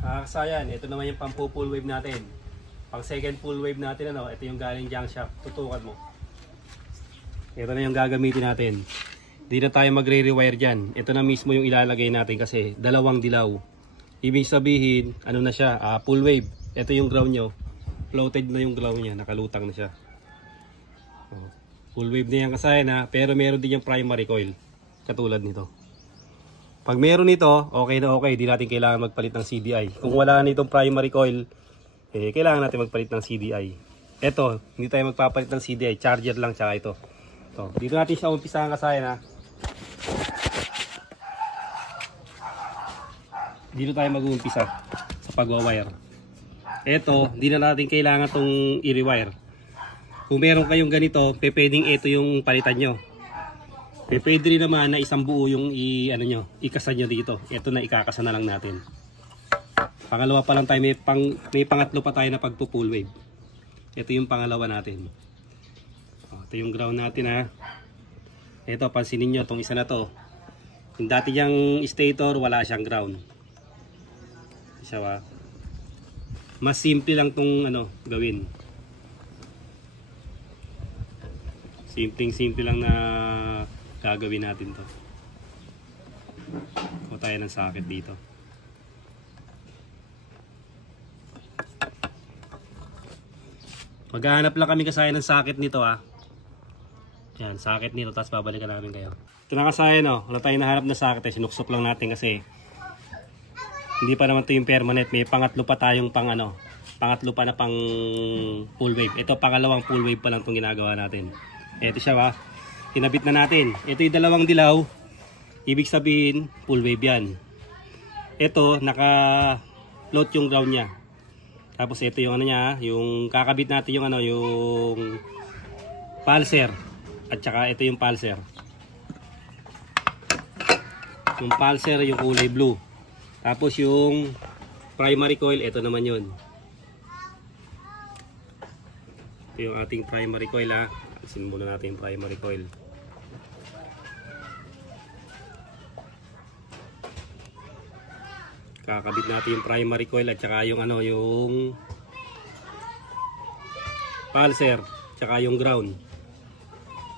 Kasayan, ito naman yung pang full wave natin. Pang second full wave natin, ano, ito yung galing junk shop. Tutukan mo. Ito na yung gagamitin natin. Hindi na tayo magre-rewire dyan. Ito na mismo yung ilalagay natin kasi dalawang dilaw. Ibig sabihin, ano na siya, full wave. Ito yung ground nyo. Floated na yung ground niya, nakalutang na siya. Full wave na yan kasayan ha, pero meron din yung primary coil. Katulad nito. Pag meron nito, okay na okay. Di natin kailangan magpalit ng CDI. Kung wala nitong primary coil, kailangan natin magpalit ng CDI. Ito, hindi tayo magpapalit ng CDI. Charger lang tsaka ito. Ito. Dito natin siya umpisahan kasayan ha. Dito tayo mag-uumpisa sa pagwa-wire. Ito, hindi na natin kailangan itong i-rewire. Kung meron kayong ganito, pwedeng ito yung palitan nyo. Pwede rin naman na isang buo yung ikasa nyo dito. Ito na ikakasa na lang natin. Pangalawa pa lang tayo, may pangatlo pa tayo na pagpo-full wave. Ito yung pangalawa natin. Ito yung ground natin ha. Ito, pansinin nyo, itong isa na to. Yung dati niyang stator, wala siyang ground. Isa ba? Mas simple lang itong gawin. Simple lang na gagawin natin to. Kuha tayo ng socket dito. Maghahanap lang kami kasayan ng socket nito ha. Yan, socket nito, tapos babalikan namin kayo. Ito na kasayan wala tayong nahanap na socket sinuksok lang natin kasi hindi pa naman ito yung permanent. May pangatlo pa tayong pangatlo pa na pang full wave. Ito pangalawang full wave pa lang itong ginagawa natin. Ito siya ba? Kinabit na natin. Ito yung dalawang dilaw. Ibig sabihin, full wave yan. Ito, naka-float yung ground niya. Tapos ito yung niya, yung kakabit natin yung yung pulser. At saka ito yung pulser. Yung pulser, yung kulay blue. Tapos yung primary coil, ito naman yun. Ito yung ating primary coil ha. Alisin muna natin yung primary coil. Kakabit natin yung primary coil at saka yung yung pulser, saka yung ground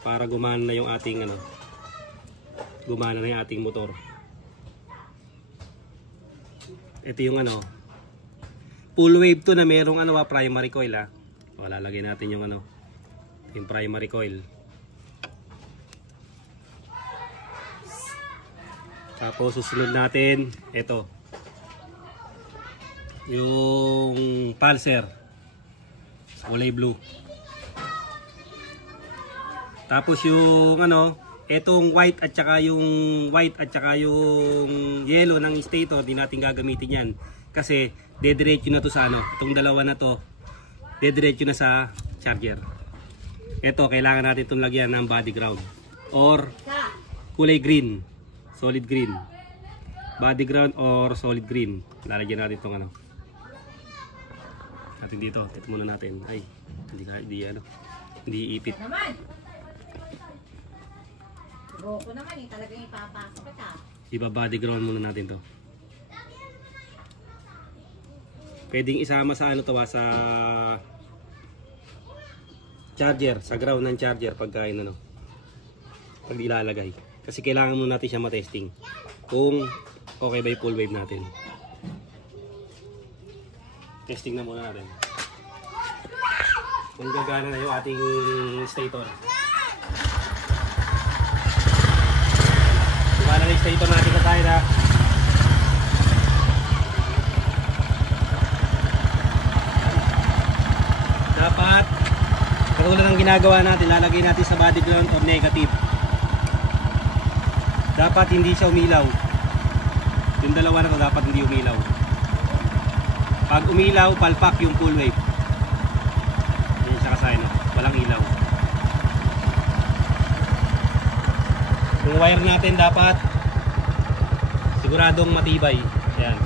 para gumana na yung ating gumana na yung ating motor. Ito yung full wave to na merong primary coil ha. O, lalagay natin yung yung primary coil. Tapos susunod natin ito yung pulser kulay blue. Tapos yung etong white at saka yung yellow ng stator, di natin gagamitin yan kasi dediretso na to sa itong dalawa na to dediretso na sa charger. Ito kailangan natin itong lagyan ng body ground or kulay green, solid green, body ground or solid green. Lalagyan natin itong natin dito. Ito muna natin. Ay, hindi ipit. Roko naman talagang ipapasok ito. Iba body ground muna natin to. Pwedeng isama sa sa charger, sa ground ng charger pagka pag ilalagay. Kasi kailangan muna natin siya matesting kung okay ba yung full wave natin. Testing na muna natin kung gagana na yung ating stator. Gumana na yung stator natin kasaya na. Dapat katulad ng ginagawa natin, lalagay natin sa body ground or negative. Dapat hindi siya umilaw. Yung dalawa na to dapat hindi umilaw. Pag umilaw, palpak yung full wave. Yan siya kasaya walang ilaw. Yung wire natin dapat siguradong matibay. Yan.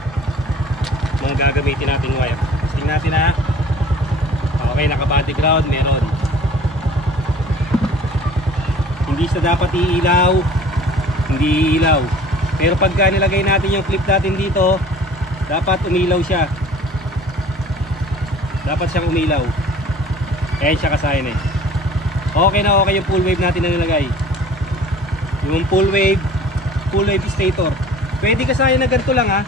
Mga gagamitin natin wire. Tingnan natin ha. Okay, naka-body ground, meron. Hindi siya dapat iilaw. Hindi iilaw. Pero pagka nilagay natin yung clip natin dito, dapat umilaw siya. Dapat siyang umilaw. Ayan siya kasayan eh. Okay na okay yung full wave natin na nilagay. Yung full wave stator. Pwede kasayan na ganito lang ha.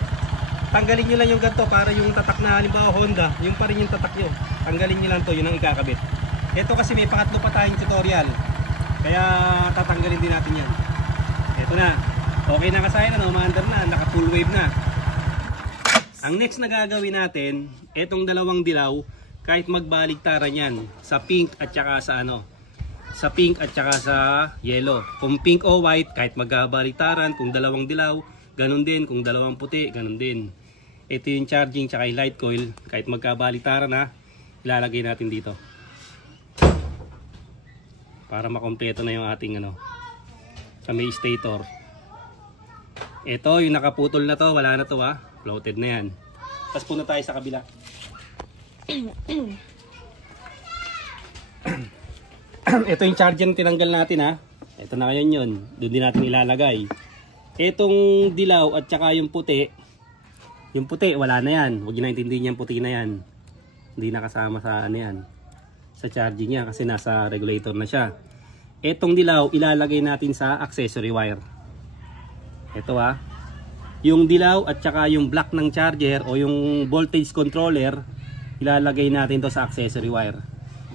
Tanggalin nyo lang yung ganito para yung tatak na halimbawa Honda, yung pa rin yung tatak nyo. Tanggalin nyo lang to, yun ang ikakabit. Ito kasi may pangatlo pa tayong tutorial. Kaya tatanggalin din natin yan. Ito na. Okay na kasayan na, umaandar na, naka full wave na. Ang next na gagawin natin, etong dalawang dilaw, kahit magbaligtaran yan sa pink at saka sa ano, sa pink at saka sa yellow. Kung pink o white, kahit magbaligtaran, kung dalawang dilaw, ganun din. Kung dalawang puti, ganun din. Ito yung charging tsaka yung light coil, kahit magkabaligtaran na, ilalagay natin dito. Para makompleto na yung ating ano, sa may stator. Ito, yung nakaputol na to, wala na to ha. Floated na yan. Tapos punta tayo sa kabila. Ito yung charger na tinanggal natin ha. Ito na ngayon yun. Doon din natin ilalagay. Itong dilaw at saka yung puti. Yung puti, wala na yan. Huwag nyo naintindihin yung puti na yan. Hindi nakasama sa ano yan, sa charging niya kasi nasa regulator na siya. Etong dilaw ilalagay natin sa accessory wire. Ito ha. Yung dilaw at saka yung black ng charger o yung voltage controller, ilalagay natin to sa accessory wire.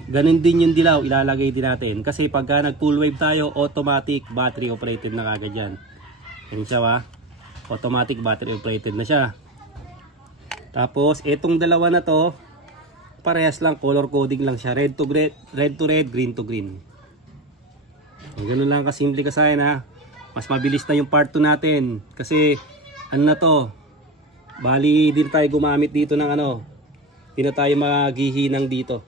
Ganun din yung dilaw, ilalagay din natin. Kasi pagka nag full wave tayo, automatic battery operated na kagad yan. Yan siya ha. Automatic battery operated na siya. Tapos etong dalawa na to, parehas lang, color coding lang siya. Red to red, green to green. Ganun lang kasimple kasayan ha. Mas mabilis na yung part 2 natin. Kasi ano na to, bali din tayo gumamit dito ng ano, hindi na tayo maghihinang dito.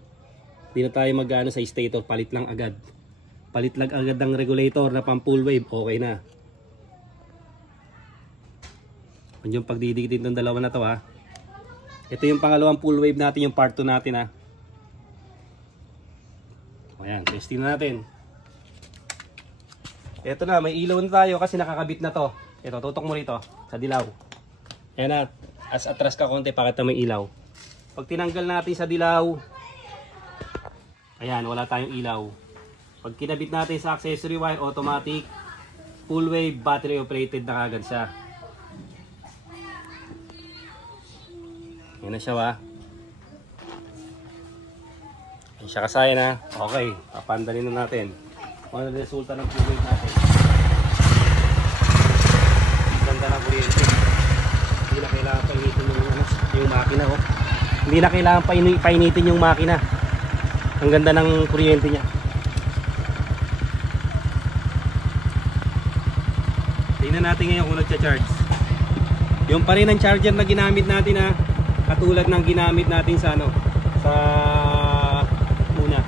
Hindi na tayo mag-ano sa stator, palit lang agad. Palit lang agad ng regulator na pang full wave, okay na. Yung pagdidikit ng dalawa na to ha. Ito yung pangalawang full wave natin, yung part 2 natin ha. Ayan, testing na natin. Ito na, may ilaw na tayo kasi nakakabit na to. Ito, tutok mo rito sa dilaw. Ayan na, as atras ka konti, pakita may ilaw. Pag tinanggal natin sa dilaw, ayan, wala tayong ilaw. Pag kinabit natin sa accessory wire, automatic, full wave, battery operated na kagad siya. Yan na siya ha. Yan siya kasayan ha. Okay, papandalin na natin. Ano na resulta ng full wave natin. Ganda ng kuryente. Hindi na kailangan painitin yung makina oh. Hindi na kailangan painitin yung makina. Ang ganda ng kuryente niya. Tingnan natin ngayon kung nagcha-charge. Yung pa rin ang charger na ginamit natin ha. Katulad ng ginamit natin sa ano, sa una.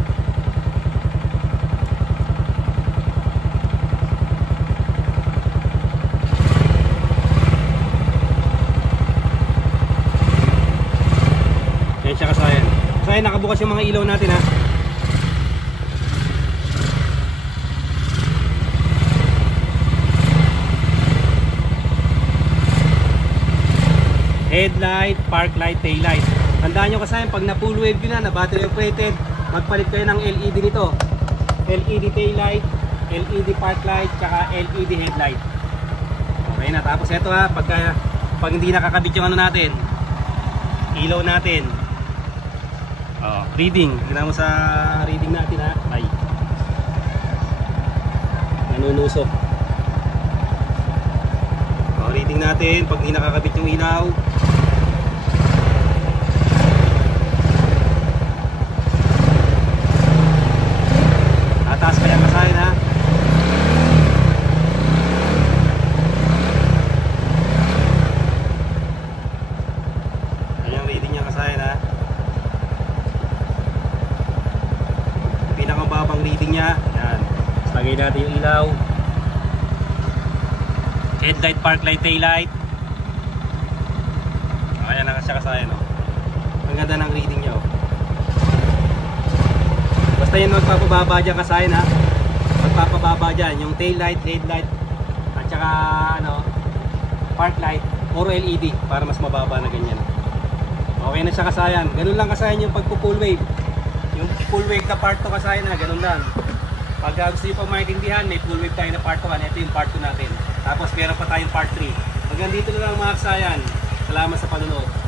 Yan siya kasayan. Kasayan, nakabukas yung mga ilaw natin ha. Headlight, park light, tail light. Tandaan nyo kasi pag na full wave yun na battery operated, magpalit kayo ng LED nito. LED tail light, LED park light, tsaka LED headlight. Okay na, tapos ito ha, pag hindi nakakabit yung ano natin, ilaw natin. Reading, tignan mo sa reading natin ha. Ay, nanunusok. Reading natin, pag hindi nakakabit yung ilaw, taas pa yung kasayan ha. Ayan yung reading niya kasayan ha. Pinakamababang reading niya. Ayan. Lagay natin yung ilaw. Headlight, park light, tail light. Ayan na siya kasayan oh. Ang ganda ng reading niya oh. Basta yun magpapababa dyan kasayan ha. Magpapababa dyan yung tail light, headlight at saka ano, park light, Puro LED para mas mababa na ganyan. Okay na siya kasayan. Ganun lang kasayan yung pagpo-full wave. Yung full wave na part 2 kasayan na, ganun lang. Pag gusto nyo pang maintindihan, may full wave tayo na part 1. Ito yung part 2 natin. Tapos meron pa tayong part 3. Hanggang dito na lang mga kasayan. Salamat sa panonood.